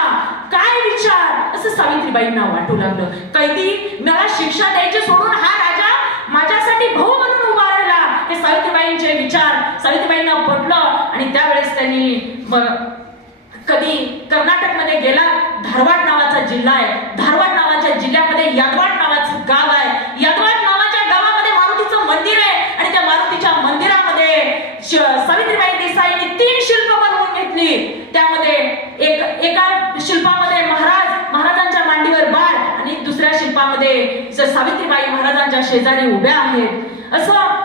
काय विचार, असं सावित्रीबाईंना वाटू लागलं. कैदी मला शिक्षा द्यायची सोडून हा राजा माझ्यासाठी भाऊ म्हणून उभा राहिला, हे सावित्रीबाईंचे विचार सावित्रीबाईंना पटलं. आणि त्यावेळेस त्यांनी कधी कर्नाटकमध्ये गेला, धारवाड नावाचा जिल्हा आहे, धारवाड नावाच्या जिल्ह्यामध्ये यादवाड नावाचं गाव आहे. यादवाड नावाच्या गावामध्ये मारुतीचं मंदिर आहे आणि त्या मारुतीच्या मंदिरामध्ये सावित्रीबाई देसाईंनी 3 शिल्प बनवून घेतली. त्यामध्ये एका शिल्पामध्ये महाराजांच्या मांडीवर बाळ आणि दुसऱ्या शिल्पामध्ये सावित्रीबाई महाराजांच्या शेजारी उभ्या आहेत असं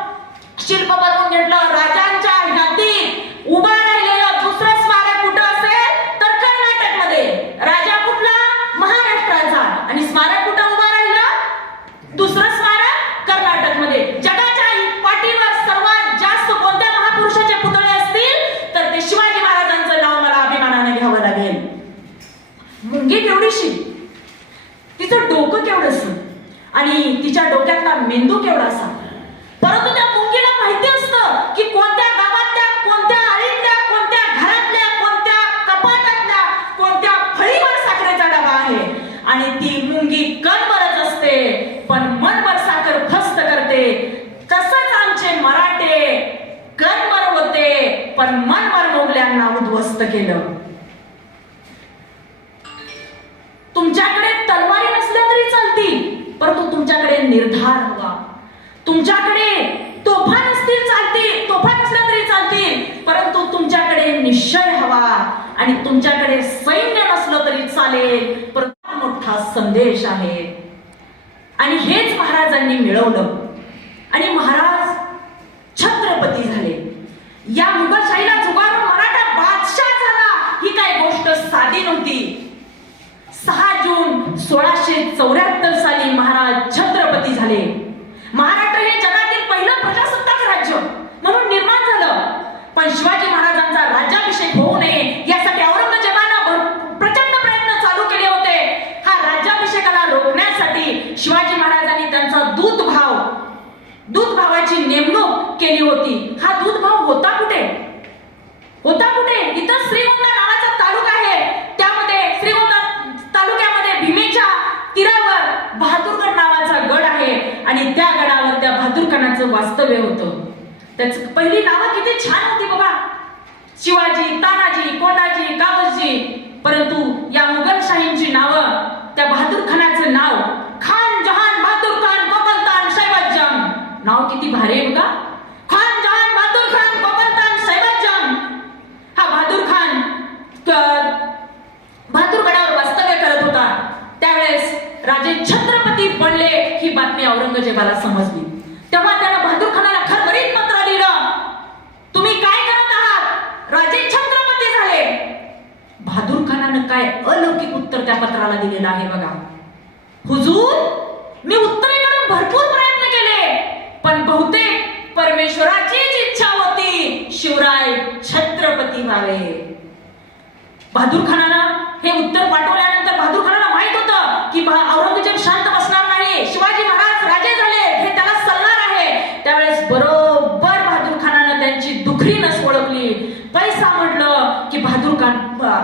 शिल्प बनवून घेतलं. राजांच्या हद्दीत उभा राहिलेलं दुसरं स्मारक कुठं असेल तर कर्नाटकमध्ये. राजा कुठला? महाराष्ट्राचा. आणि स्मारक कुठं उभा राहिलं? दुसरं स्मारक कर्नाटकमध्ये. जगाच्या पाठीवर सर्वात जास्त कोणत्या महापुरुषाचे पुतळे असतील तर ते शिवाजी महाराजांचं नाव मला अभिमानाने घ्यावं लागेल. मुंगी केवढीशी, तिचं डोकं केवढंसं आणि तिच्या डोक्यातला मेंदू केवढासा. परंतु त्या मुंगीला माहिती असतं की कोणत्या गावातल्या, कोणत्या आळीतल्या, कोणत्या घरातल्या, कोणत्या कपाटात उद्ध्वस्त केलं. तुमच्याकडे तलवारी नसल्या तरी चालतील, परंतु तुमच्याकडे निर्धार हवा. तुमच्याकडे तोफा नसतील चालतील, तोफा नसल्या तरी चालतील, परंतु तुमच्याकडे निश्चय हवा. आणि तुमच्याकडे सैन्य नसलं तरी चालेल, परंतु मोठा संदेश आहे. आणि हेच महाराजांनी मिळवलं आणि महाराज छत्रपती झाले. या मुघलशाहीला जुगारून मराठा बादशाह झाला ही काय गोष्ट साधी नव्हती. 6 जून 1674 साली महाराज छत्रपती झाले. महाराष्ट्र हे जगातील पहिलं प्रजासत्ताक राज्य म्हणून निर्माण झालं. पण शिवाजी महाराजांचा राज्याभिषेक होऊ नये यासाठी औरंगजेबानं प्रचंड प्रयत्न चालू केले होते. हा राज्याभिषेकाला रोखण्यासाठी शिवाजी महाराजांनी त्यांचा दूत भावाची नेमणूक केली होती. हा दूत भाव होता कुठे? इथं श्रीगोंदा नावाचा तालुका आहे. त्यामध्ये श्रीगोंदा तालुक्यामध्ये भीमेच्या तीरावर बहादूरगड नावाचा गड आहे आणि त्या गडावर त्या बहादूरखानाचं वास्तव्य होतं. त्याची पहिली नावं किती छान होती बघा, शिवाजी, तानाजी, कोंडाजी, कावसजी. परंतु या मुघलशाहींची नावं, त्या बहादूरखानाचं नाव खान जहान बहादूर खान कोकलतान शैवजम. नाव किती भारी आहे बघा, खान जहान बहादूर खान कोकलतान शैवजम. हा बहादूर खान बहादूरगडावर वास्तव्य करत होता. त्यावेळेस राजे छत्रपती बनले ही बातमी औरंगजेबाला समजली. तेव्हा त्यानं बहादूर खानाला खरबरीत पत्र लिहिलं, तुम्ही काय करत आहात? राजे छत्रपती झाले. बहादूर खानानं काय अलौकिक उत्तर त्या पत्राला दिलेलं आहे बघा. हुजूर, मी उत्तरेकडून भरपूर प्रयत्न केले, पण बहुतेक परमेश्वराचीच इच्छा होती शिवराय छत्रपती व्हावे. बहादूर खानानं हे उत्तर पाठवल्यानंतर बहादूर खानाला माहित होतं की औरंगजेब शांत बसणार नाही, शिवाजी महाराज राजे झाले हे त्याला सल्लार आहे. त्यावेळेस बरोबर बहादूर खानानं त्यांची दुखरी नस ओळखली. पैसा म्हटलं की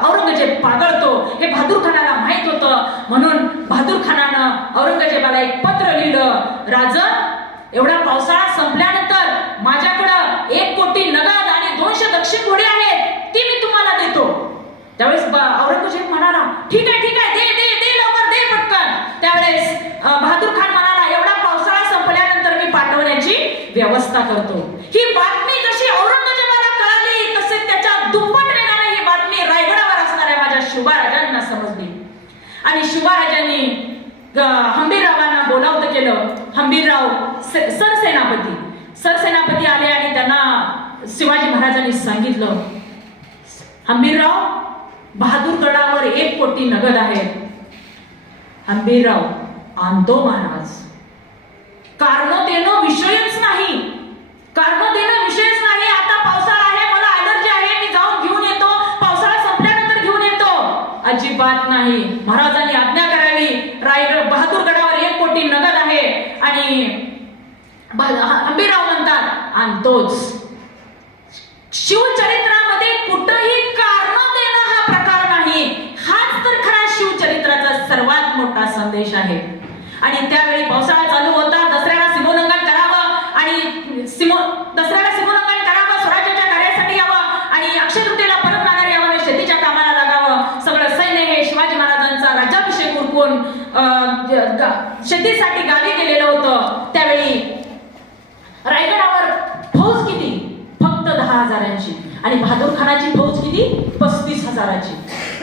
औरंगजेब पागळतो हे बहादूर खानाला माहित होतं. म्हणून बहादूर खानानं औरंगजेबाला एक पत्र लिहिलं, राजन, एवढा पावसाळा संपल्यानंतर माझ्याकडं 1 कोटी नगद आणि 200 दक्षिण घोडे आहेत, ती मी तुम्हाला देतो. त्यावेळेस औरंगजेब म्हणाला, ठीक आहे दे दे दे लवकर दे पटकन. त्यावेळेस बहादूर खान म्हणाला, एवढा पावसाळा संपल्यानंतर मी पाठवण्याची व्यवस्था करतो. ही बातमी जशी औरंगजेबाला कळाली तसे त्याच्या दुप्पट वेगाने ही बातमी रायगडावर असणाऱ्या माझ्या शिवाराजांना समजली. आणि शिवाराजांनी हंबीररावांना बोलावतं केलं. हंबीरराव सरसेनापती आले आणि त्यांना शिवाजी महाराजांनी सांगितलं, हंबीरराव, बहादूरगडावर 1 कोटी नगद आहेत. हंबीरराव, आणतो महाराज. कारण देणं विषयच नाही. आता पावसाळा आहे, मला अलर्जी आहे, मी जाऊन घेऊन येतो, पावसाळा संपल्यानंतर घेऊन येतो. अजिबात नाही. महाराजांनी आज्ञा करावी. बहादूरगडावर 1 कोटी नगद आहे. आणि हंबीरराव म्हणतात, आणतोच. शिवचरित्रामध्ये कुठंही कारण देणं हा प्रकार नाही. हाच तर खरा शिवचरित्राचा सर्वात मोठा संदेश आहे. आणि त्यावेळी पावसाळा चालू होता. दसऱ्याला सीमोल्लंघन करावं आणि दसऱ्याला सीमोल्लंघन करावं, स्वराज्याच्या कार्यासाठी यावं आणि अक्षय तृतीयेला परत माघारी यावं आणि शेतीच्या कामाला लागावं. सगळं सैन्य हे शिवाजी महाराजांचा राज्याभिषेक उरकून शेतीसाठी गावी गेलेलं होतं. त्यावेळी रायगडावर फौज किती? फक्त 10,000ची. आणि बहादूर खानाची फौज किती? 35,000ची.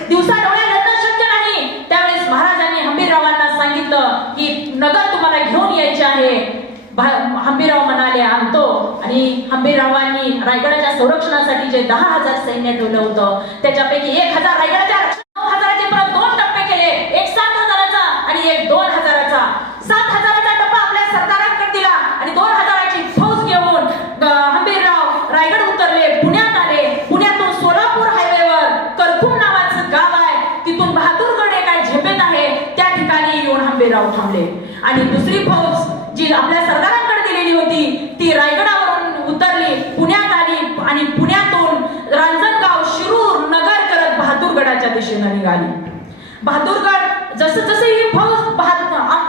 दिवसा डोळ्या लढणं शक्य नाही. त्यावेळेस महाराजांनी हंबीररावांना सांगितलं की नगद तुम्हाला घेऊन यायचे आहे. हंबीरराव म्हणाले, आणतो. आणि हंबीररावांनी रायगडाच्या संरक्षणासाठी जे 10,000 सैन्य ठेवलं होतं त्याच्यापैकी 1,000 रायगडाच्या 9,000चे परत 2 टप्पे केले. एक 7,000चा आणि एक 2,000चा. 7,000चा टप्पा आपल्या सरदारांकडे दिला आणि 2,000ची फौज घेऊन हंबीरराव रायगड उतरले, पुण्यात आले. पुण्यातून सोलापूर हायवेवर करखुम नावाचं गाव आहे, तिथून बहादूरगड एक झेपेत आहे, त्या ठिकाणी येऊन हंबीरराव थांबले. आणि दुसरी फौज जी आपल्या सरदारांकडे दिलेली होती ती रायगडावरून उतरली, पुण्यात आली आणि पुण्यातून रांजणगाव, शिरूर, नगर करत बहादूरगडाच्या दिशेने निघाली. बहादूरगड जसं ही फौज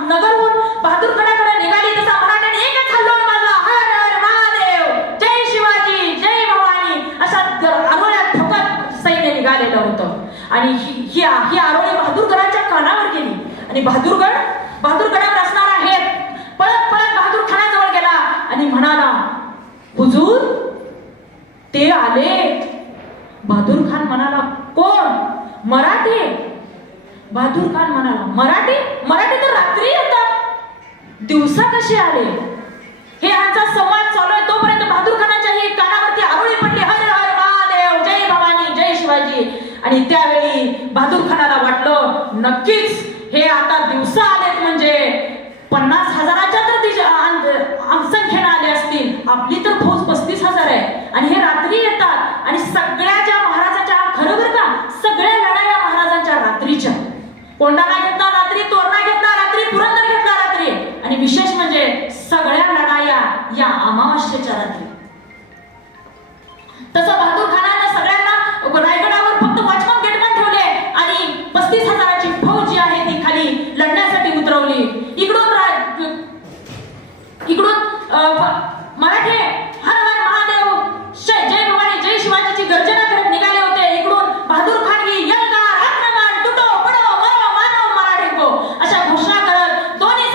नगरहून बहादूरगडाकडे निघाली तसा मराठ्याने एकच हल्ला मारला, हर हर महादेव, जय शिवाजी, जय भवानी, अशा आरोळ्या ठोकत सैन्य आणि ही आरोळी बहादूरगडाच्या कानावर गेली आणि बहादूरगडावर असणारा हे पळत पळत बहादूर खानाजवळ गेला आणि म्हणाला, हुजूर ते आले. बहादूर खान म्हणाला, कोण? मराठी. बहादूर खान म्हणाला, मराठी तर रात्री येतात, दिवसा कसे आले? हे यांचा संवाद चालू आहे तोपर्यंत बहादूर खानाच्याही कानावरती आरोळी पडली, हर हर महादेव, जय भवानी, जय शिवाजी. आणि त्यावेळी बहादूर खानाला वाटलं, नक्कीच हे आता दिवसा आलेत म्हणजे 50,000च्या तर संख्येने आले असतील. आपली तर फौज 35,000 आहे आणि हे रात्री येतात. आणि सगळ्या ज्या महाराजांच्या, खरं बरं का, सगळ्या लढाया महाराजांच्या रात्रीच्या. कोंढाणा घेतला रात्री, तोरणा घेतला रात्री, पुरंदर घेतला रात्री. आणि विशेष म्हणजे सगळ्या लढाया या अमावास्येच्या रात्री. तसं बहादूर खानानं सगळ्यांना रायगडावर फक्त वॉचमन गेटमन ठेवले आणि 35,000ची फौज जी आहे ती खाली लढण्यासाठी उतरवली. इकडून मराठे हर हर महादेव, जय भवानी, जय शिवाजीची गर्जना करत निघाले होते. इकडून बहादूर खानगी यलगार, आक्रमण, तुटो पडो, मरो मानव मराठे को, अशा घोषणा करत दोन्ही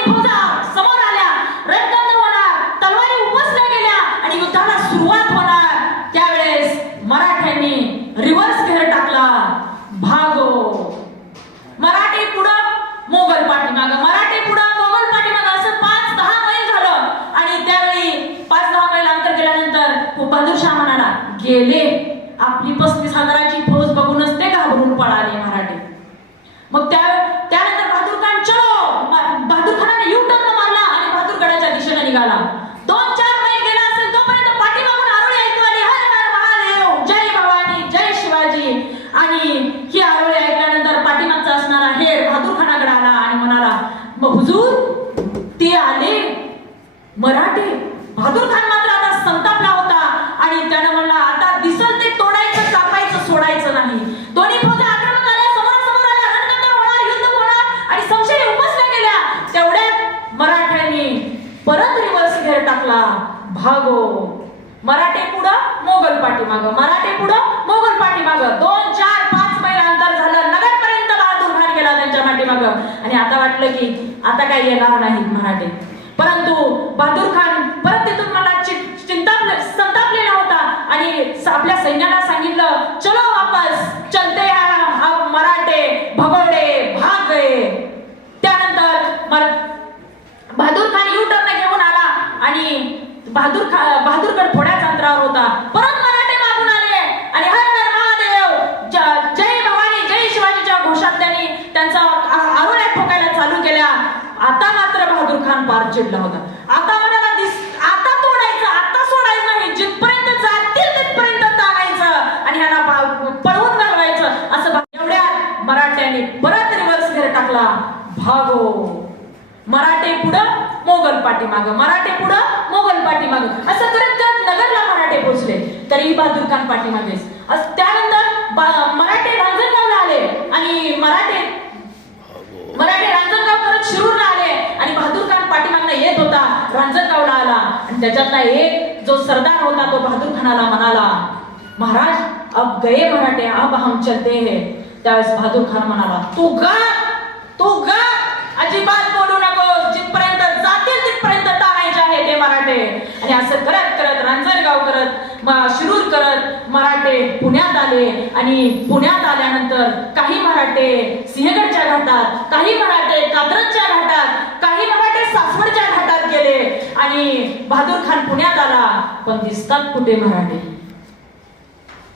फौजा समोर आल्या. रणकंद होणार, तलवारी उपसल्या गेल्या आणि युद्धाला सुरुवात होणार. त्यावेळेस मराठ्यांनी रिव्हर्स घेर टाकला. भागो. मराठी पुढं, मोगल पाठीमागं, मराठी पुढं, मोगल पाठीमागं, असं 5-10 मैल झालं. आणि त्यावेळी 5-10 मैल अंतर गेल्यानंतर बहादूरशाह म्हणाला, गेले. आपली 35,000ची फौज बघूनच ते घाबरून पळाले मराठी. मग त्यानंतर बहादूर खान चलो, बहादूर खानाने यू टर्न मारला आणि बहादूरगडाच्या दिशेने निघाला. 2-4 मैल गेला असेल तोपर्यंत पाठीमागून आरोळी ऐकू आली, हर हर महादेव, जय भवानी, जय शिवाजी. आणि ही आरोळी ऐकल्यानंतर पाठीमागचा असणारा हेर बहादूर खानाकडे आला आणि म्हणाला, मग हुजूर ते आले मराठी. बहादूर खान मात्र आता संतापला होता आणि त्यानं म्हणला, आता दिसल ते तोडायचं, कापायचं, सोडायचं नाही. दोन्ही फौजा आक्रमक आल्या, समोर आल्या, रणकंद होणार, युद्ध होणार आणि संशय उपसल्या गेल्या. तेवढ्यात मराठ्यांनी परत रिव्हर्स घेर टाकला. भागो. मराठे पुढं, मोगल पाठीमागं, मराठे पुढं, मोगल पाठीमागं. 2-4-5 मैल अंतर झालं. नगरपर्यंत बहादूर खान गेला त्यांच्या पाठीमागं. आणि आता वाटलं की आता काही येणार नाहीत मराठे. परंतु बहादूर खान परत तिथून मला संतापलेला होता आणि आपल्या सैन्याला सांगितलं, चलो वापस, चलते हैं मराठे, भगोडे भाग गए. त्यानंतर बहादूर खान यू टर्न घेऊन आला आणि बहादूरगड थोड्याच अंतरावर होता. परत मराठे मागून आले आणि हर हर महादेव, जय भवानी, जय शिवाजीच्या घोषात त्यांचा आरोळ्या ठोकायला चालू केल्या. आता मात्र बहादूर खान पार चिडला होता. आता म्हणाला, आता तोडायचं, आता सोडायचं नाही, जिथपर्यंत जातील तिथपर्यंत ताणायचं आणि ह्याला पळवून घालवायचं. असं एवढ्या मराठ्यांनी परत रिव्हर्स घेर टाकला. भागो. मराठे पुढं, मोगल पाठीमागं, मराठे पुढं, मोगल पाठीमागं, असं करत करत नगरला मराठे पोहोचले. तरीही बहादूर खान पाठीमागेच. त्यानंतर मराठे रांजणगावला आले आणि मराठे रांजणगाव करत शिरूरला आले आणि बहादूर खान पाठीमागनं येत होता, रांजणगावला आला. आणि त्याच्यातला एक जो सरदार होता तो बहादूर खानाला म्हणाला, महाराज अब गए मराठे, अब हम चलते हैं. त्यावेळेस बहादूर खान म्हणाला, तू गा, अजिबात बोलू नको, जिथपर्यंत जातील तिथपर्यंत ताणायचे आहे ते मराठे. आणि असं करत करत रांजणगाव करत शिरूर करत मराठे पुण्यात आले. आणि पुण्यात आल्यानंतर काही मराठे सिंहगडच्या घाटात, काही मराठे कात्रजच्या घाटात, काही मराठे सासवडच्या घाटात गेले. आणि बहादूर खान पुण्यात आला, पण दिसतात कुठे मराठे.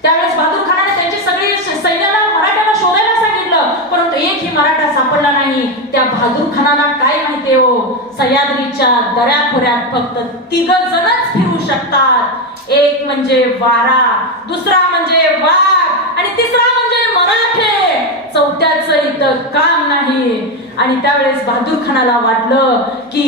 त्यावेळेस बहादूर खानाने त्यांची सगळी सैन्याला मराठ्याला शोधायला सांगितलं, परंतु एकही मराठा सापडला नाही. त्या बहादूर खानाला काय माहिती हो, सह्याद्रीच्या दऱ्याखोऱ्यात फक्त 3 जणच फिरू शकतात. एक म्हणजे वारा, दुसरा म्हणजे वाघ आणि तिसरा म्हणजे मराठे. चौथ्याचं इथं काम नाही. आणि त्यावेळेस बहादूर खानाला वाटलं की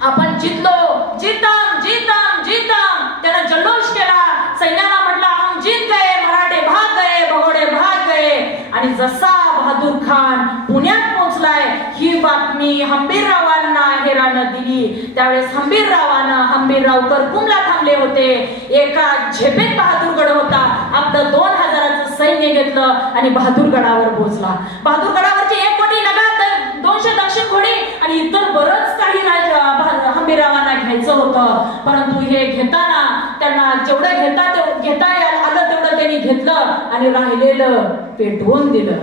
आपण जितलो, जीतम जीतम जीतम. त्यानं जल्लोष केला, सैन्याला म्हटलं, हम जीत गए, मराठे भाग गए, भगोडे भाग गए. आणि जसा बहादूर खान पुण्यात पोहोचलाय ही बातमी हंबीररावांना माहेरानं दिली. त्यावेळेस हंबीरराव करकुमला थांबले होते. एका झेपेत बहादूरगड होता. आपलं 2000चं सैन्य घेतलं आणि बहादूरगडावर पोहोचला. बहादूरगडावरची 1 कोटी नगार, 200 दक्षिण घोडी आणि इतर बरंच काही हंबीररावांना घ्यायचं होतं. परंतु हे घेताना त्यांना जेवढं घेता आलं तेवढं त्यांनी घेतलं आणि राहिलेलं पेटवून दिलं.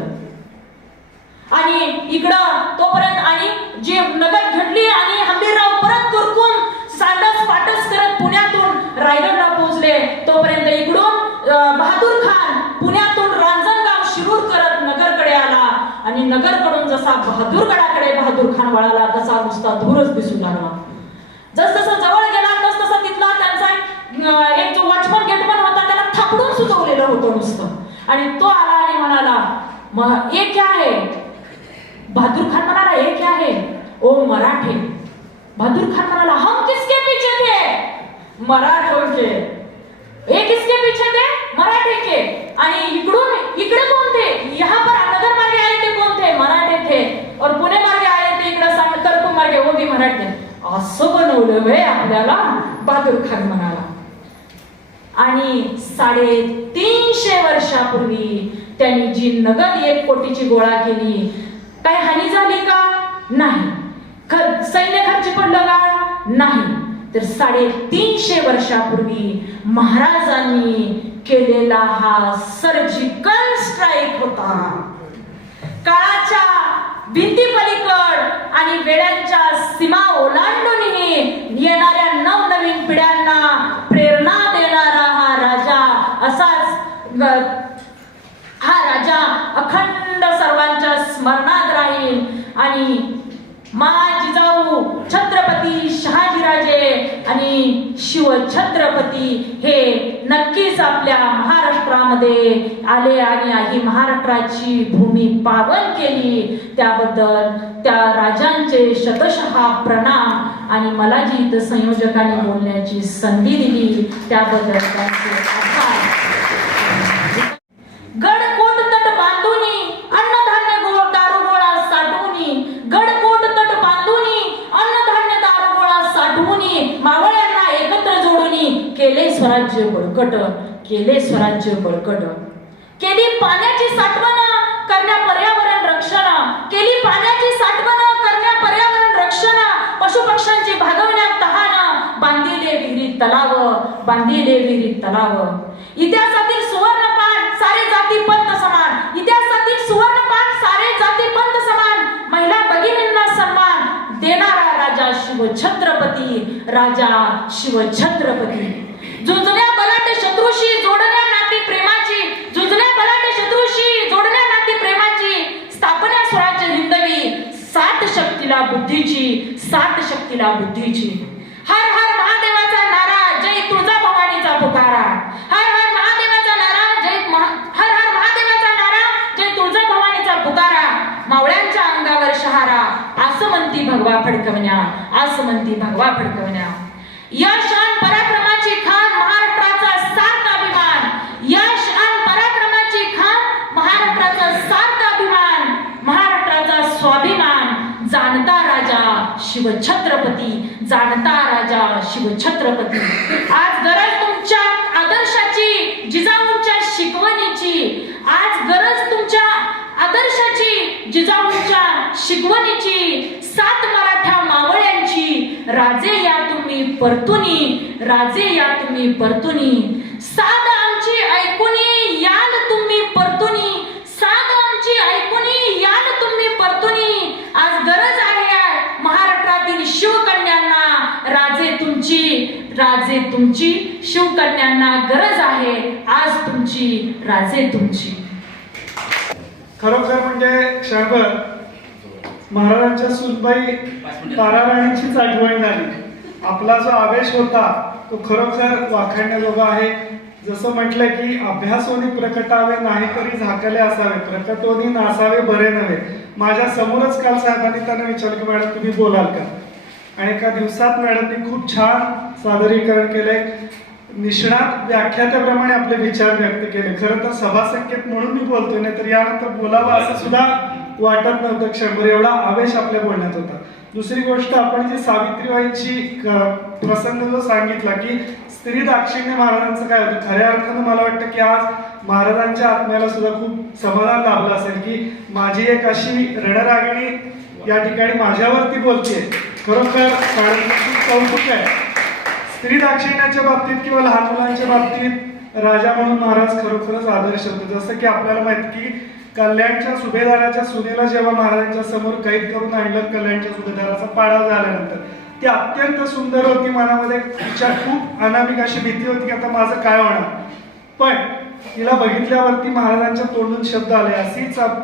आणि इकडं तोपर्यंत आणि जी नगर घडली आणि हंबीरराव परत कुरकुम सांडस पाटस करत पुण्यातून रायगडला पोहोचले. तोपर्यंत इकडून बहादूर खान पुण्यातून रांजणगाव शिरूर करत नगरकडे आला आणि नगरकडून जसा बहादूरगडाकडे बहादूर खान वळाला तसा नुसता धूरच दिसू लागला. जसजसं जवळ गेला तसतसा तिथला त्यांचा एक जो वॉचमन गेटमन होता त्याला थापडून सुचवलेलं होतं नुसतं. आणि तो आला आणि म्हणाला ये क्या है. बहादूर खान म्हणाला ये क्या है. ओ मराठे. बहादूर खान म्हणाला हम किसके पीछे थे. मराठों के. ये किसके पीछे थे. मराठे के. आणि इकडे कौन थे. यहाँ पर नगर मार्गे आए थे कौन थे. मराठे थे. और पुणे मार्गे आए थे इकडे करकुम मार्गे वो भी मराठे. असं बनवलं वे आपल्याला. बहादूर खान म्हणाला. आणि 350 वर्षापूर्वी त्यांनी जी नगर 1 कोटीची गोळा केली, काय हानी झाली का. नाही. सैन्य खर्च पडलं का. नाही. तर 350 वर्षापूर्वी महाराजांनी केलेला हा सर्जिकल स्ट्राईक होता. काळाच्या भिंती पलीकड आणि वेळांच्या सीमा ओलांडूनही येणाऱ्या नवनवीन पिढ्यांना प्रेरणा देणारा हा राजा असाच हा राजा अखंड सर्वांच्या स्मरणात राहील. आणि जिजाऊ छत्रपती शहाजीराजे आणि शिवछत्रपती हे नक्कीच आपल्या महाराष्ट्रामध्ये आले आणि ही महाराष्ट्राची भूमी पावन केली. त्याबद्दल त्या राजांचे शतशः प्रणाम. आणि मला जी इथं संयोजकांनी बोलण्याची संधी दिली त्याबद्दल त्यांचे आभार. गडकोट तट बांधूनी अन्नधान्य दारुगोळा साठवूनी. गडकोट तट बांधूनी अन्नधान्य दारुगोळा साठवूनी मावळ्यांना एकत्र जोडूनी केले स्वराज्य बळकट. केले स्वराज्य बळकट. केली पाण्याची साठवण करण्या पर्यावरण रक्षण. केली पाण्याची साठवण करण्या पर्यावरण रक्षण. पशुपक्ष्यांची भागवण्यात तहान. बांधिले विहिरीत तलाव. बांधिले विहिरीत तलाव. इतिहासातील सुवर्णपाठ सारे जाती पंथ समान. इतिहासातील सुवर्णपाठ सारे जाती पंथ समान. महिला भगिनींना सन्मान देणारा राजा शिवछत्रपती. राजा शिवछत्रपती. झुंजण्या बलाढ्य शत्रूशी जोडण्या नाती प्रेमाची. झुंजण्या बलाढ्य शत्रूशी जोडण्या नाती प्रेमाची. स्थापना स्वराज्य हिंदवी. 60 शक्तीला बुद्धीची. 60 शक्तीला बुद्धीची. हर हर महादेवाचा नारा जय तुळजाभवानीचा पुकारा. हर हर महादेवाचा नारा जय हर हर महादेवाचा नारा जय तुळजाभवानीचा पुकारा. मावळ्यांच्या अंगावर शहारा. आसमंती भगवा फडकवण्या. आसमंती भगवा फडकवण्या. यश आणि पराक्रमाची खान महाराष्ट्राचा सार्थ अभिमान. यश आणि पराक्रमाची खान महाराष्ट्राचा सार्थ अभिमान. महाराष्ट्राचा स्वाभिमान. जाणता राजा शिवछत्रपती. जाणता राजा शिवछत्रपती. आज गरज तुमच्या आदर्शाची. जिजाऊंच्या शिकवणीची. आज गरज तुमच्या आदर्शाची. जिजाऊंच्या शिकवणीची. 7 मराठा मावळ्यांची. राजे या तुम्ही परतुनी. राजे या तुम्ही परतुनी. साध आमची ऐकुनी याल तुम्ही परतुनी. साध आमची ऐकुनी याल तुम्ही परतुनी. आज गरज आहे महाराष्ट्रातील शिवकन्यांना. राजे तुमची. राजे तुमची. शिवकन्यांना गरज आहे आज तुमची. राजे तुमची. खरोखर म्हणजे क्षणभर महाराजांच्या सुनबाई ताराराणीचीच आठवण झाली. आपला जो आवेश होता तो खरोखर वाखाणण्याजोगा आहे. जसं म्हटलं की अभ्यासोनी प्रकटावे नाही तरी झाकले असावे. प्रकटोनी नासावे बरे नव्हे. माझ्या समोरच काल साहेबांनी त्यांना विचारलं की मॅडम तुम्ही बोलाल का. आणि एका दिवसात मॅडमनी खूप छान सादरीकरण केलंय. निष्णात व्याख्यात्याप्रमाणे आपले विचार व्यक्त केले. खरं तर सभा संकेत म्हणून मी बोलतोय, नाही तर यानंतर बोलावं असं सुद्धा वाटत नव्हतं क्षणभर. एवढा आवेश आपल्या बोलण्यात होता. दुसरी गोष्ट आपण जी सावित्रीबाईंची प्रसंग जो सांगितला की स्त्री दाक्षिण्य महाराजांचं काय होतं, खऱ्या अर्थानं मला वाटतं की आज महाराजांच्या आत्म्याला सुद्धा खूप समाधान लाभलं असेल की माझी एक अशी रणरागिणी या ठिकाणी माझ्यावरती बोलतेय. खरोखर खूप कौतुक आहे. स्त्री दाक्षिण्याच्या बाबतीत किंवा लहान मुलांच्या बाबतीत राजा म्हणून महाराज खरोखरच आदर्श होते. जसं की आपल्याला माहिती की कल्याणच्या सुभेदाराच्या सुनेला जेव्हा महाराजांच्या समोर कैद करून आणलं, कल्याणच्या सुभेदाराचा पाडाव झाल्यानंतर ती अत्यंत सुंदर होती. मनामध्ये तिच्या खूप अनामिक अशी भीती होती की आता माझं काय होणार, पण तिला बघितल्यावरती महाराजांच्या तोंडून शब्द आले,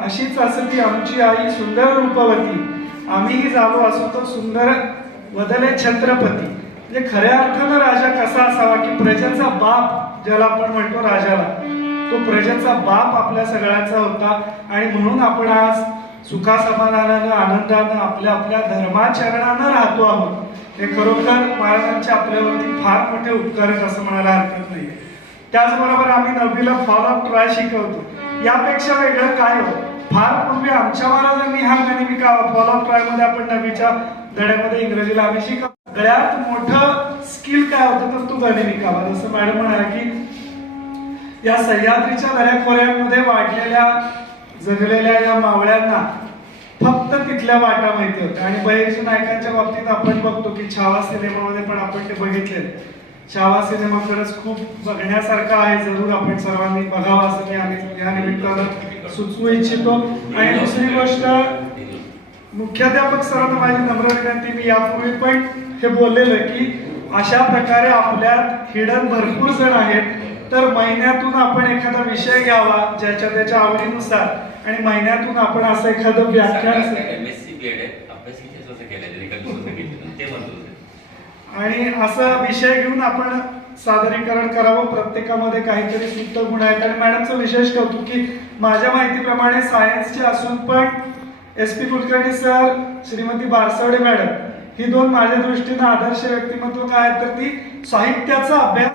अशीच असती आमची आई सुंदर रूपवती, आम्हीही जावो असो तो सुंदर वदले छत्रपती. म्हणजे खऱ्या अर्थानं राजा कसा असावा की प्रजेचा बाप ज्याला आपण म्हणतो राजाला, तो प्रजेचा बाप आपल्या सगळ्यांचा होता. आणि म्हणून आपण आज सुखासमाधानानं आनंदानं आपल्या आपल्या धर्माचरणानं राहतो आहोत. हे खरोखर महाराजांचे आपल्यावरती फार मोठे उपकार आहेत असं म्हणायला हरकत नाही. त्याचबरोबर आम्ही 9वीला फॉल ऑफ ट्राय शिकवतो. यापेक्षा वेगळं काय हो, फार पूर्वी आमच्या महाराजांनी हा गनिमिकावा फॉल ऑफ ट्राय मध्ये आपण 9वीच्या धड्यामध्ये इंग्रजीला आम्ही शिकवतो. सगळ्यात मोठं स्किल काय होतं तर तो गनिमिकावा. जसं मॅडम म्हणाला की या सह्याद्रीच्या दऱ्याखोऱ्यांमध्ये वाढलेल्या जगलेल्या या मावळ्यांना फक्त तिथल्या वाटा माहिती होत्या. आणि बहिर्जी नायकांच्या बाबतीत आपण बघतो की छावा सिनेमामध्ये पण आपण ते बघितले. छावा सिनेमा खरंच खूप बघण्यासारखा आहे, जरूर आपण सर्वांनी बघावा असं मी आम्ही या निमित्तानं सुचवू इच्छितो. आणि दुसरी गोष्ट, मुख्याध्यापक सरांना माझी नम्र विनंती, मी यापूर्वी पण हे बोललेलं की अशा प्रकारे आपल्यात हिडन भरपूर जण आहेत, तर महिन्यातून आपण एखादा विषय घ्यावा ज्याच्या त्याच्या आवडीनुसार, आणि महिन्यातून आपण असं एखादं व्याख्यान आणि असा विषय घेऊन आपण सादरीकरण करावं. प्रत्येकामध्ये काहीतरी सुप्त गुण आहेत. आणि मॅडमचं विशेष कौतुक की माझ्या माहितीप्रमाणे सायन्सचे असून पण SP Kulkarni sir, Shrimati Barasvade madam ही दोन माझ्या दृष्टीनं आदर्श व्यक्तिमत्व काय, तर ती साहित्याचा अभ्यास